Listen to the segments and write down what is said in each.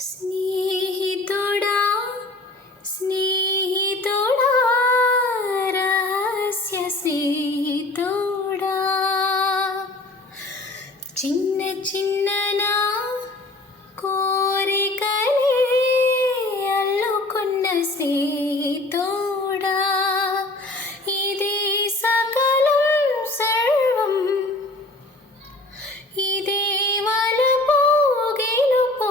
స్నేహితుడా స్నేహితుడా రహస్య స్నేహితుడా చిన్న చిన్న నా కోరికలే అల్లుకున్న స్నేహితుడా ఇది సకలం సర్వం ఇదే వలపు గెలుపు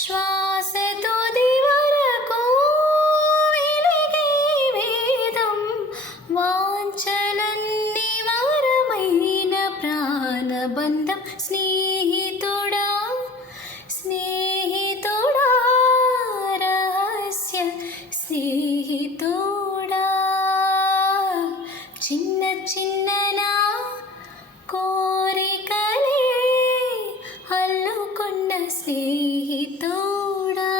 శ్వాసతో దివరకు వెలిగే వేదం వాంఛలన్నీ వరమైన ప్రాణబంధం స్నేహితుడా స్నేహితుడా రహస్య స్నేహితుడా చిన్న చిన్న నా కోరికలే అల్లుకున్న స్నేహితుడా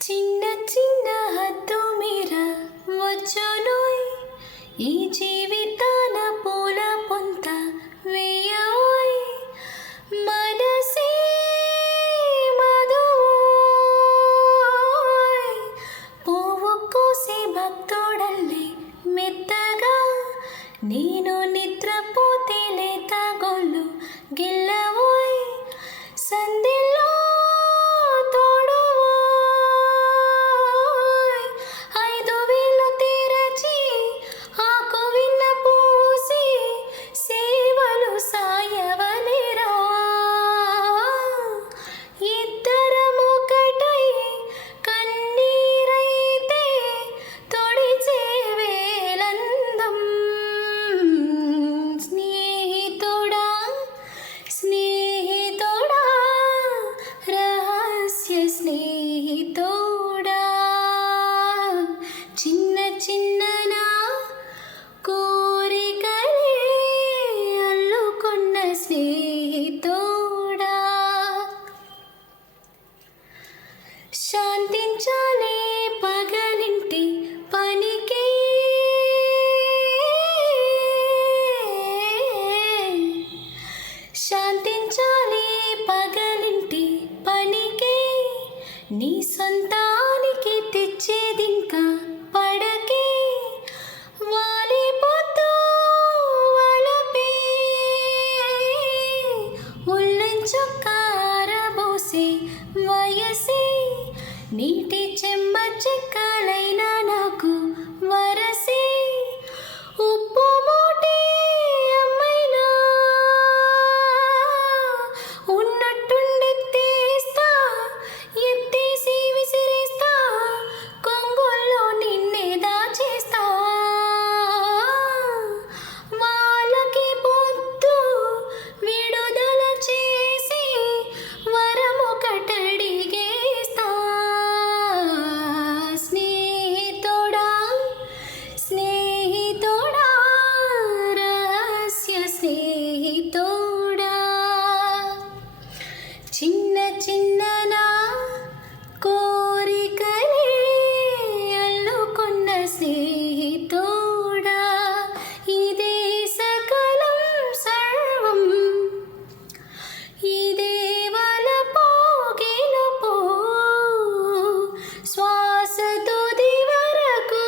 చిన్న చిన్న హద్దు మీర వచ్చునోయ్ ఈ జీవితాన పూల పొంత వేయోయ్ మనసే మధువోయ్ పువ్వు కోసే భక్తుడల్లే మెత్తగా నేను నిద్రపోతే లేత గొల్లు గిల్లవోయ్ సంధిలో తోడువోయ్ 5,000 తెరచి ఆకు విన్న పూసి సేవలు సాయవలేరా ఇద్దరమొకటై కన్నీరైతే తొడిచే వేలందం స్నేహితుడా స్నేహితుడా రహస్య స్నేహితుడా చిన్న చిన్న నా కోరికలే అల్లుకున్న స్నేహితుడా శాంతించాలే పగలింటి పనికి శాంతించాలే పగలింటి పనికి నీ సొంతానికి తెచ్చేదింకా పడకే వాలిపోతూ వలపే ఉల్లంచుకారబోసే వయసే నీటి చెమ్మ చెక్కలైనా నాకు వరసే ఉప్పు మూటే అమ్మైనా ఉన్నట్టుండెత్తేస్తా ఎత్తేసి విసిరేస్తా కొంగుల్లో నిన్నే దాచేస్తా వాళ్ళకి పొద్దు విడుదల చేసి వరమొకటడిగేస్తా స్నేహితుడా స్నేహితుడా రహస్య స్నేహితుడా చిన్న చిన్న నా కోరికలే అల్లుకున్న స్నేహితుడా ఇదే సకలం సర్వం ఇదే వలపు గెలుపు శ్వాసతో దివరకు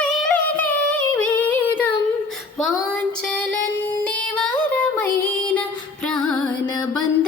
వెలిగే వేదం వాంఛలన్నీ వరమైన ప్రాణబంధం